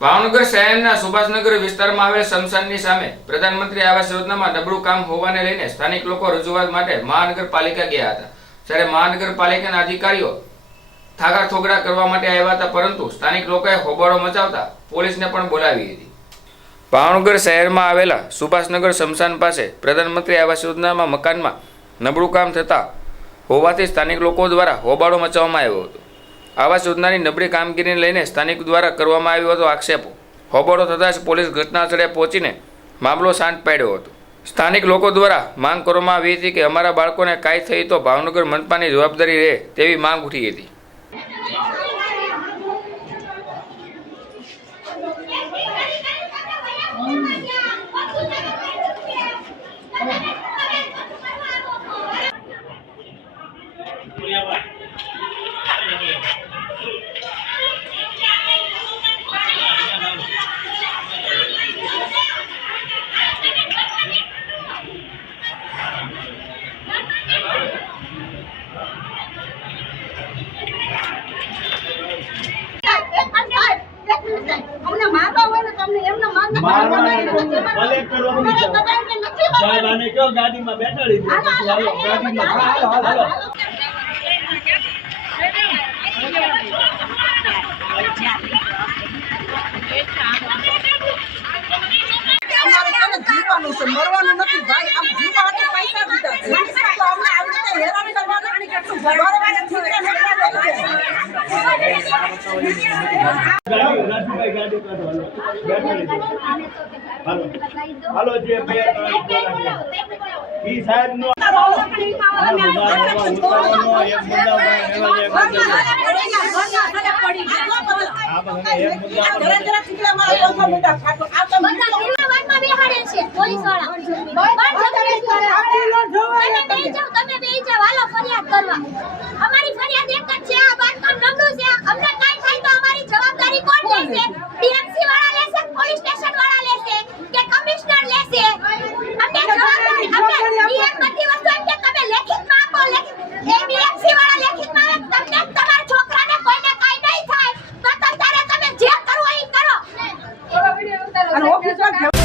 ભાવનગર શહેરના સુભાષનગર વિસ્તારમાં આવેલ શમશાનની સામે પ્રધાનમંત્રી આવાસ યોજનામાં નબળું કામ હોવાને લઈને સ્થાનિક લોકો રજૂઆત માટે મહાનગરપાલિકા ગયા હતા. જ્યારે મહાનગરપાલિકાના અધિકારીઓ થાગા થોગડા કરવા માટે આવ્યા હતા, પરંતુ સ્થાનિક લોકોએ હોબાળો મચાવતા પોલીસને પણ બોલાવી હતી. ભાવનગર શહેરમાં આવેલા સુભાષનગર શમશાન પાસે પ્રધાનમંત્રી આવાસ યોજનામાં મકાનમાં નબળું કામ થતા હોવાથી સ્થાનિક લોકો દ્વારા હોબાળો મચાવવામાં આવ્યો હતો. આવાસ યોજનાની નબળી કામગીરીને લઈને સ્થાનિક દ્વારા કરવામાં આવ્યો હતો આક્ષેપો. હોબાળો થતાં જ પોલીસ ઘટના સ્થળે પહોંચીને મામલો શાંત પાડ્યો હતો. સ્થાનિક લોકો દ્વારા માંગ કરવામાં આવી હતી કે અમારા બાળકોને કાંઈ થઈ તો ભાવનગર મનપાની જવાબદારી રહે તેવી માંગ ઉઠી હતી. અમને ગાડીમાં બેઠાડી દે હાલો, પછી હાલો, હાલો ગાડીમાં હાલો હાલો. જીવવાનું છે મરવાનું નથી ભાઈ. આમ જીવવા માટે પૈસા દીધા છે. તો અમને આવી રીતે હેરાન કરવાનું મરવાનું જીવતા અમારી ફરિયાદ એક જ છે, 我不赚钱